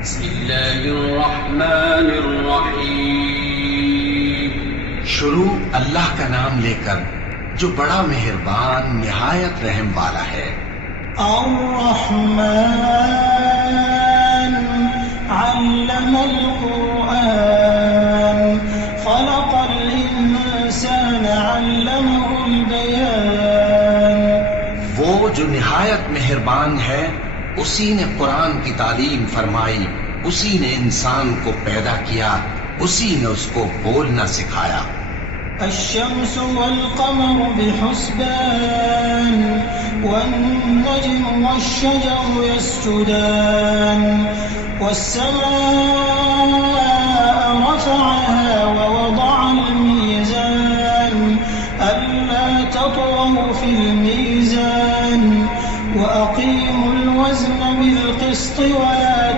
بسم اللہ الرحمن الرحیم. شروع اللہ کا نام لے کر جو بڑا مہربان نہایت رحم والا ہے. الرحمن علم القرآن خلق الانسان علمه البیان. وہ جو نہایت مہربان ہے اسی نے قرآن کی تعلیم فرمائی، اسی نے انسان کو پیدا کیا، اسی نے اس کو بولنا سکھایا. الشمس والقمر بحسبان والنجم والشجر يسجدان والسماء رفعها ووضع الميزان ألا تطغوا في الميزان وأقيموا الوزن بالقسط ولا